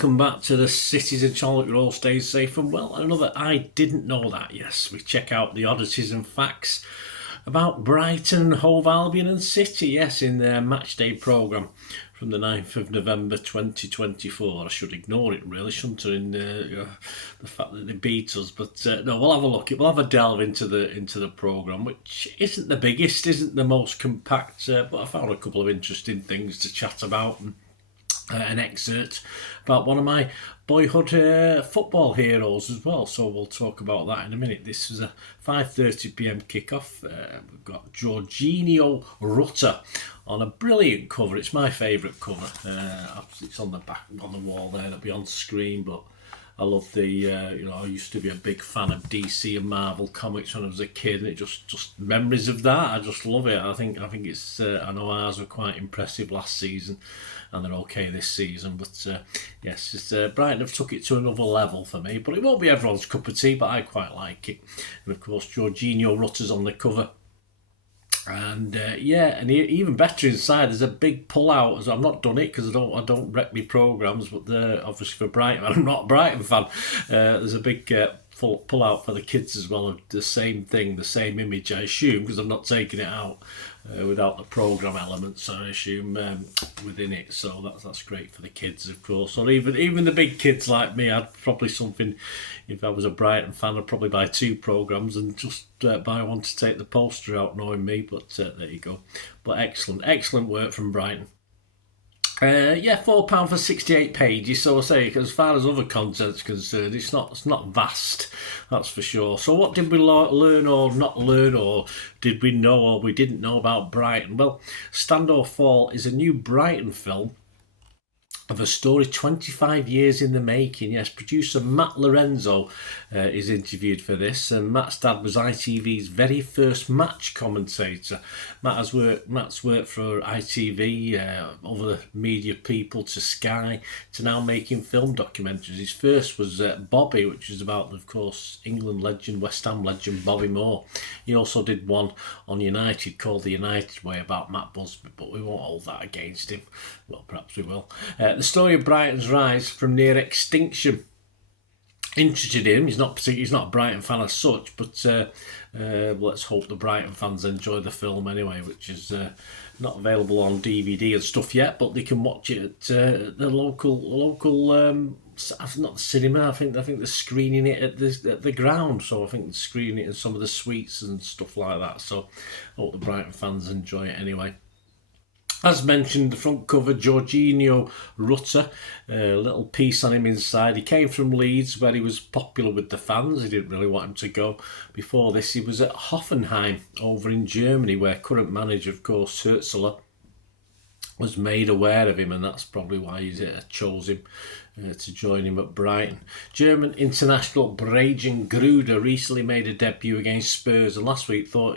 welcome back to the Cities and Charlotte. You're all staying safe and well. Another I didn't know that. Yes, we check out the oddities and facts about Brighton, Hove Albion and City. Yes, in their matchday programme from the 9th of November 2024. I should ignore it really, shouldn't I, in the fact that they beat us. But no, we'll have a look. We'll have a delve into the programme, which isn't the biggest, isn't the most compact, but I found a couple of interesting things to chat about. And an excerpt about one of my boyhood football heroes as well, so we'll talk about that in a minute. This is a 5:30pm kickoff. We've got Jorginho Rutter on a brilliant cover. It's my favourite cover. It's on the back, on the wall there, that'll be on screen, but I love the, I used to be a big fan of DC and Marvel comics when I was a kid, and it just memories of that. I just love it. I think it's, I know ours were quite impressive last season, and they're okay this season, but yes, Brighton have took it to another level for me, but it won't be everyone's cup of tea, but I quite like it. And of course, Jorginho Rutter's on the cover. And and even better inside, there's a big pull-out. I've not done it because I don't wreck my programmes, but obviously for Brighton, I'm not a Brighton fan. There's a big pull-out for the kids as well, of the same thing, the same image, I assume, because I've not taken it out without the programme elements, I assume, within it. So that's great for the kids, of course. Or even the big kids like me, I'd probably something, if I was a Brighton fan, I'd probably buy 2 programmes and just buy one to take the poster out, knowing me. But there you go. But excellent work from Brighton. £4 for 68 pages. So I say, as far as other content's concerned, it's not vast, that's for sure. So what did we learn or not learn, or did we know or we didn't know about Brighton? Well, Stand or Fall is a new Brighton film of a story 25 years in the making. Yes, producer Matt Lorenzo is interviewed for this, and Matt's dad was ITV's very first match commentator. Matt's worked for ITV, other media people, to Sky, to now making film documentaries. His first was Bobby, which is about, of course, England legend, West Ham legend Bobby Moore. He also did one on United called The United Way about Matt Busby, but we won't hold that against him. Well, perhaps we will. The story of Brighton's rise from near extinction interested him. He's not a Brighton fan as such, but let's hope the Brighton fans enjoy the film anyway, which is not available on DVD and stuff yet, but they can watch it at the local not the cinema. I think they're screening it at the ground, so I think they're screening it in some of the suites and stuff like that. So I hope the Brighton fans enjoy it anyway. As mentioned, the front cover, Jorginho Rutter, a little piece on him inside. He came from Leeds, where he was popular with the fans. He didn't really want him to go. Before this, he was at Hoffenheim over in Germany, where current manager, of course, Hürzeler, was made aware of him, and that's probably why he chose him to join him at Brighton. German international Brajan Gruder recently made a debut against Spurs, and last week thought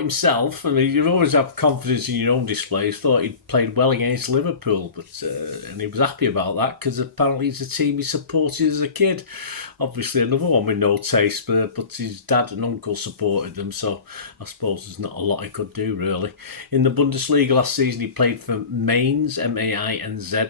himself, I mean, you always have confidence in your own displays, thought he'd played well against Liverpool, but and he was happy about that because apparently it's a team he supported as a kid. Obviously another one with no taste, but his dad and uncle supported them, so I suppose there's not a lot he could do really. In the Bundesliga last season he played for Mainz, M-A-I-N-Z,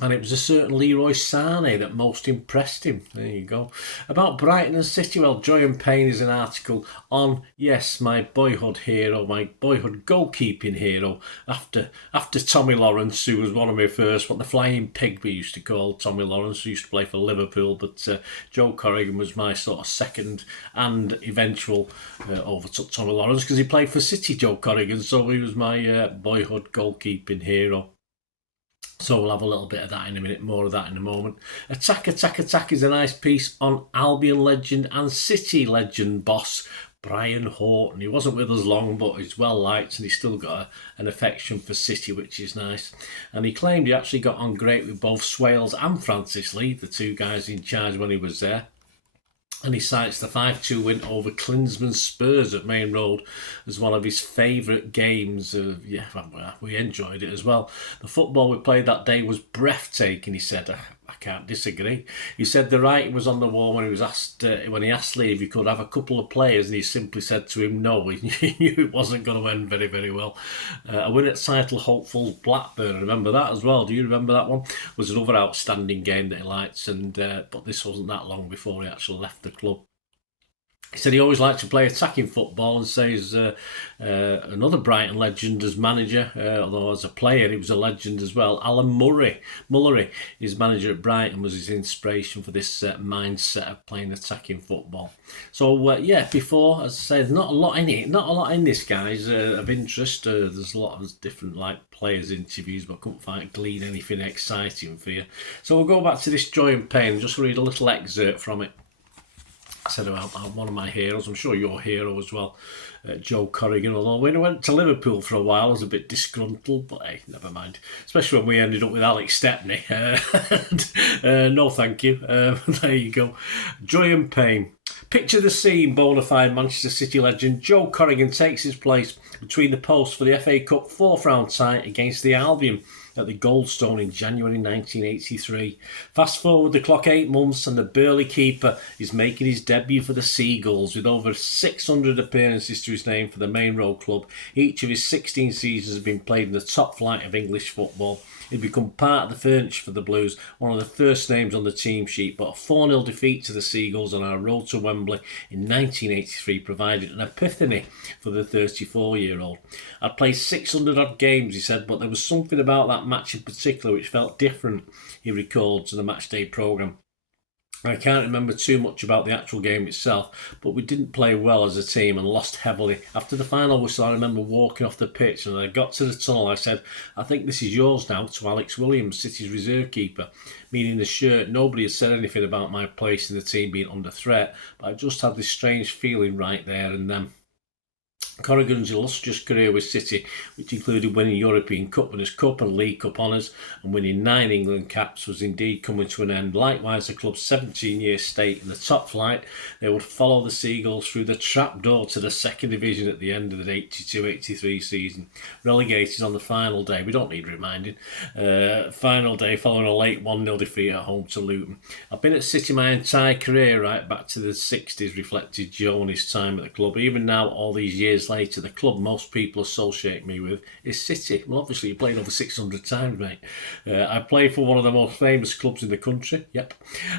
and it was a certain Leroy Sané that most impressed him. There you go. About Brighton and City, well, Joy and Pain is an article on, yes, my boyhood hero, my boyhood goalkeeping hero, after Tommy Lawrence, who was one of my first, the flying pig we used to call Tommy Lawrence, who used to play for Liverpool, but Joe Corrigan was my sort of second and eventual overtook Tommy Lawrence because he played for City, Joe Corrigan, so he was my boyhood goalkeeping hero. So we'll have a little bit of that in a minute, more of that in a moment. Attack is a nice piece on Albion legend and City legend boss Brian Horton. He wasn't with us long, but he's well liked and he's still got an affection for City, which is nice. And he claimed he actually got on great with both Swales and Francis Lee, the two guys in charge when he was there. And he cites the 5-2 win over Klinsmann Spurs at Main Road as one of his favourite games. We enjoyed it as well. The football we played that day was breathtaking, he said. I can't disagree. He said the writing was on the wall when he was asked when he asked Lee if he could have a couple of players, and he simply said to him no. He knew it wasn't going to end very, very well. A win at title hopeful Blackburn, I remember that as well. Do you remember that one? Was another outstanding game that he liked, and but this wasn't that long before he actually left the club. He said he always liked to play attacking football, and says another Brighton legend as manager, although as a player he was a legend as well. Alan Mullery, his manager at Brighton, was his inspiration for this mindset of playing attacking football. So before, as I said, not a lot in it, not a lot in this, guys, of interest. There's a lot of different players' interviews, but I couldn't glean anything exciting for you. So we'll go back to this Joy and Pain and just read a little excerpt from it. I said about one of my heroes, I'm sure your hero as well, Joe Corrigan, although when he went to Liverpool for a while I was a bit disgruntled, but hey, never mind, especially when we ended up with Alex Stepney. No thank you. There you go. Joy and Pain. Picture the scene. Bona fide Manchester City legend Joe Corrigan takes his place between the posts for the FA Cup 4th round tie against the Albion at the Goldstone in January 1983. Fast forward the clock 8 months and the burly keeper is making his debut for the Seagulls with over 600 appearances to his name for the main road club. Each of his 16 seasons has been played in the top flight of English football. He'd become part of the furniture for the Blues, one of the first names on the team sheet, but a 4-0 defeat to the Seagulls on our road to Wembley in 1983 provided an epiphany for the 34-year-old. I'd played 600 odd games, he said, but there was something about that match in particular which felt different, he recalled to the matchday programme. I can't remember too much about the actual game itself, but we didn't play well as a team and lost heavily. After the final whistle, I remember walking off the pitch, and when I got to the tunnel, I said, "I think this is yours now," to Alex Williams, City's reserve keeper, meaning the shirt. Nobody had said anything about my place in the team being under threat, but I just had this strange feeling right there and then. Corrigan's illustrious career with City, which included winning European Cup Winners' Cup and League Cup honours and winning 9 England caps, was indeed coming to an end. Likewise, the club's 17-year stay in the top flight. They would follow the Seagulls through the trapdoor to the second division at the end of the 82-83 season. Relegated on the final day, we don't need reminding, final day following a late 1-0 defeat at home to Luton. I've been at City my entire career, right back to the 60s, reflected Joe on his time at the club. Even now, all these years later, the club most people associate me with is City. Well, obviously you played over 600 times, mate. I played for one of the most famous clubs in the country, yep,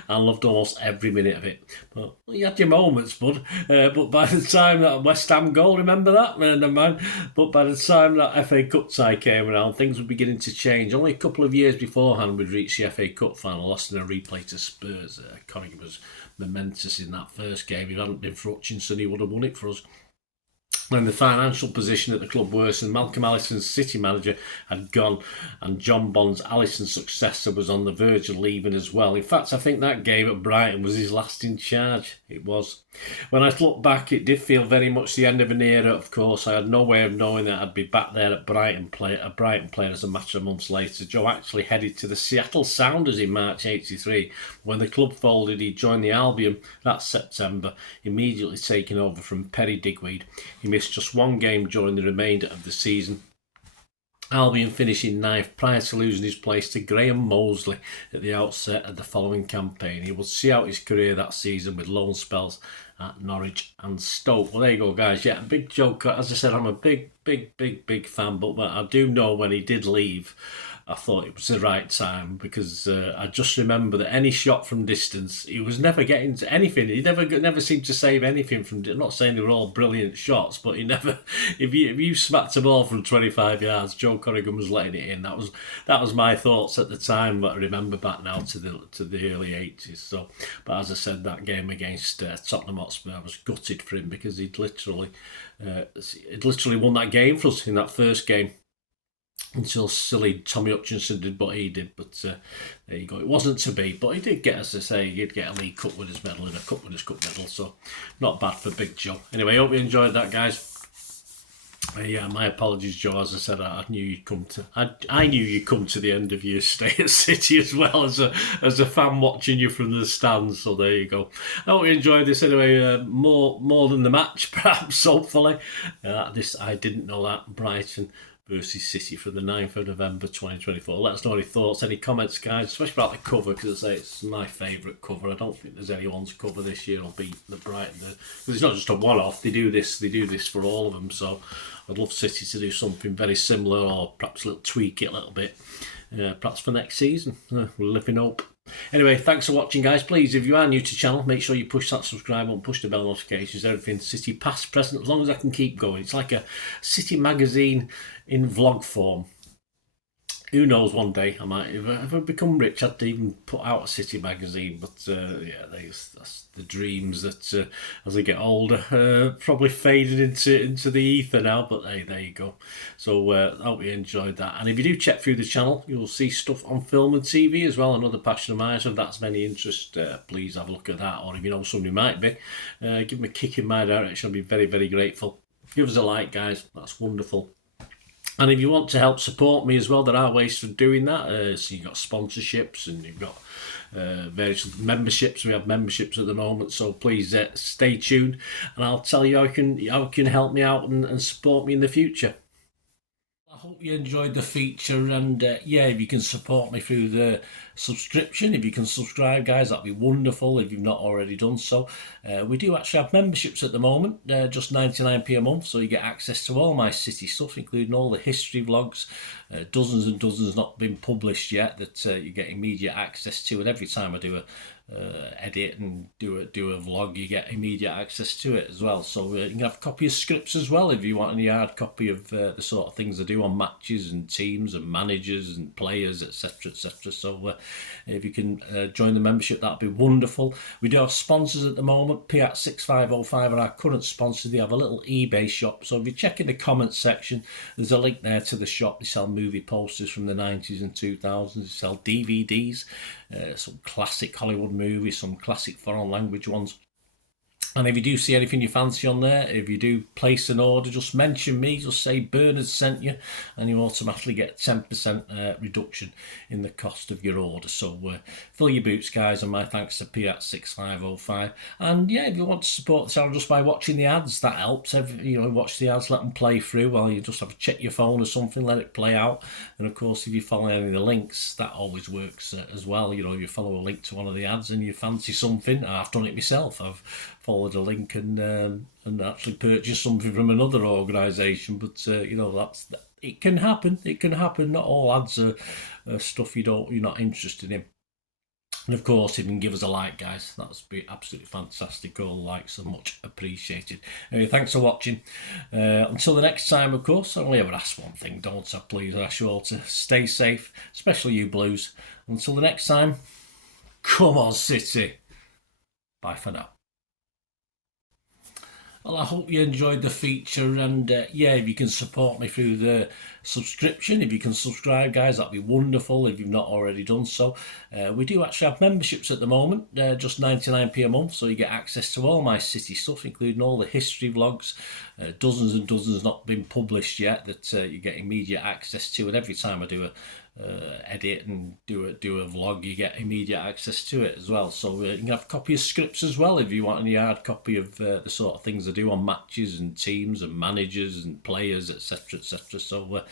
and loved almost every minute of it. But you had your moments, bud. But by the time that West Ham goal, remember that? Man. But by the time that FA Cup tie came around, things were beginning to change. Only a couple of years beforehand, we'd reached the FA Cup final, lost in a replay to Spurs. Corrigan was momentous in that first game. If it hadn't been for Hutchinson, he would have won it for us. When the financial position at the club worsened, Malcolm Allison's City manager had gone and John Bond's Allison's successor was on the verge of leaving as well. In fact, I think that game at Brighton was his last in charge. It was. When I look back, it did feel very much the end of an era, of course. I had no way of knowing that I'd be back there at Brighton playing as a matter of months later. Joe actually headed to the Seattle Sounders in March 83. When the club folded, he joined the Albion that September, immediately taking over from Perry Digweed. He missed just one game during the remainder of the season. Albion finishing 9th prior to losing his place to Graham Mosley at the outset of the following campaign. He would see out his career that season with loan spells at Norwich and Stoke. Well, there you go, guys. Yeah, big joke. As I said, I'm a big fan, but I do know when he did leave, I thought it was the right time, because I just remember that any shot from distance, he was never getting to anything. He never seemed to save anything from. I'm not saying they were all brilliant shots, but he never. If you smacked a ball from 25 yards, Joe Corrigan was letting it in. That was my thoughts at the time, but I remember back now to the early 80s. So, but as I said, that game against Tottenham Hotspur, I was gutted for him, because he'd literally won that game for us in that first game. Until silly Tommy Hutchinson did what he did, but there you go. It wasn't to be, but he did get, as I say, he did get a League Cup Winners' medal and a Cup Winners' Cup medal, so not bad for Big Joe. Anyway, I hope you enjoyed that, guys. Yeah, my apologies, Joe. As I said, I knew you'd come to. I knew you'd come to the end of your stay at City as well, as a fan watching you from the stands. So there you go. I hope you enjoyed this anyway. More than the match, perhaps. Hopefully, I didn't know that Brighton versus City for the 9th of November 2024. Let us know any thoughts, any comments, guys, especially about the cover, because I say it's my favourite cover. I don't think there's anyone's cover this year will beat the Brighton. Because it's not just a one-off. They do this for all of them. So I'd love City to do something very similar, or perhaps tweak it a little bit. Perhaps for next season. We're living hope. Anyway, thanks for watching, guys. Please, if you are new to the channel, make sure you push that subscribe button, push the bell notifications, everything City past, present, as long as I can keep going. It's like a City magazine in vlog form. Who knows, one day I might, if I become rich, I'd even put out a City magazine. But yeah, that's the dreams that as I get older, probably faded into the ether now. But hey, there you go. So I hope you enjoyed that. And if you do check through the channel, you'll see stuff on film and TV as well. Another passion of mine. So if that's of any interest, please have a look at that. Or if you know somebody who might be, give them a kick in my direction. I'll be very, very grateful. Give us a like, guys. That's wonderful. And if you want to help support me as well, there are ways for doing that. So you've got sponsorships and you've got various memberships. We have memberships at the moment, so please stay tuned, and I'll tell you how you can help me out and support me in the future. I hope you enjoyed the feature, and yeah, if you can support me through the subscription, if you can subscribe, guys, that'd be wonderful if you've not already done so. We do actually have memberships at the moment, just 99p a month, so you get access to all my City stuff, including all the history vlogs, dozens and dozens not been published yet that you get immediate access to, and every time I do a edit and do a vlog, you get immediate access to it as well. So you can have a copy of scripts as well if you want any hard copy of the sort of things I do on matches and teams and managers and players, etc, etc. So if you can join the membership, that'd be wonderful. We do have sponsors at the moment. P@6505 are our current sponsors. They have a little eBay shop, so if you check in the comments section, there's a link there to the shop. They sell movie posters from the 90s and 2000s. They sell DVDs, some classic Hollywood movies, some classic foreign language ones. And if you do see anything you fancy on there, if you do place an order, just mention me, just say Bernard sent you, and you automatically get 10% reduction in the cost of your order. So fill your boots, guys, and my thanks to P@6505. And yeah, if you want to support the channel just by watching the ads, that helps. You know, watch the ads, let them play through while you just have to check your phone or something, let it play out. And of course, if you follow any of the links, that always works as well. You know, if you follow a link to one of the ads and you fancy something, I've done it myself. I've followed a link and actually purchased something from another organisation. But you know, it can happen. It can happen. Not all ads are stuff you're not interested in. And of course, if you can give us a like, guys, that's be absolutely fantastic. All likes are much appreciated. Anyway, thanks for watching. Until the next time, of course, I only ever ask one thing, don't I? Please, I ask you all to stay safe, especially you Blues. Until the next time, come on, City. Bye for now. Well, I hope you enjoyed the feature, and yeah, if you can support me through the subscription, if you can subscribe, guys, that'd be wonderful if you've not already done so. We do actually have memberships at the moment, just 99p a month, so you get access to all my City stuff, including all the history vlogs, dozens and dozens not been published yet that you get immediate access to, and every time I do a edit and do a vlog, you get immediate access to it as well. So you can have a copy of scripts as well if you want any hard copy of the sort of things I do on matches and teams and managers and players, etc, etc. So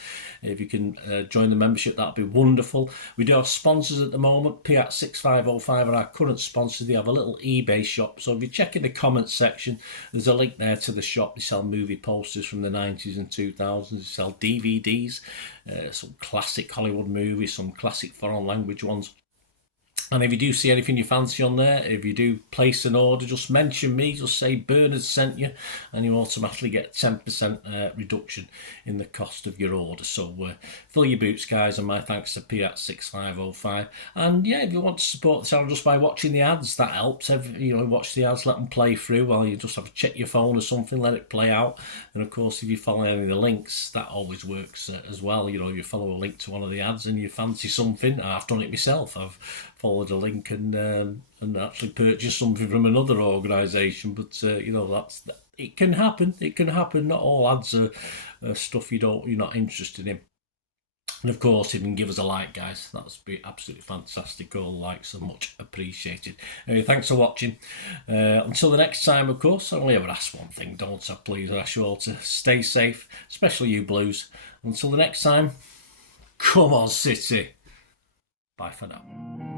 if you can join the membership, that'd be wonderful. We do have sponsors at the moment. P@6505 are our current sponsors. They have a little eBay shop, so if you check in the comments section, there's a link there to the shop. They sell movie posters from the 90s and 2000s. They sell DVDs, some classic Hollywood movies, some classic foreign language ones. And if you do see anything you fancy on there, if you do place an order, just mention me, just say Bernard sent you, and you automatically get 10% reduction in the cost of your order. So fill your boots, guys, and my thanks to P@6505. And yeah, if you want to support the channel just by watching the ads, that helps. You know, watch the ads, let them play through while you just have to check your phone or something, let it play out. And of course, if you follow any of the links, that always works as well. You know, if you follow a link to one of the ads and you fancy something, I've done it myself. I've followed a link and actually purchased something from another organisation. But you know, it can happen. It can happen. Not all ads are stuff you're not interested in. And of course, even give us a like, guys. That would be absolutely fantastic. All likes are much appreciated. Anyway, thanks for watching. Until the next time, of course, I only ever ask one thing, don't I? Please, I ask you all to stay safe, especially you Blues. Until the next time, come on, City. Bye for now.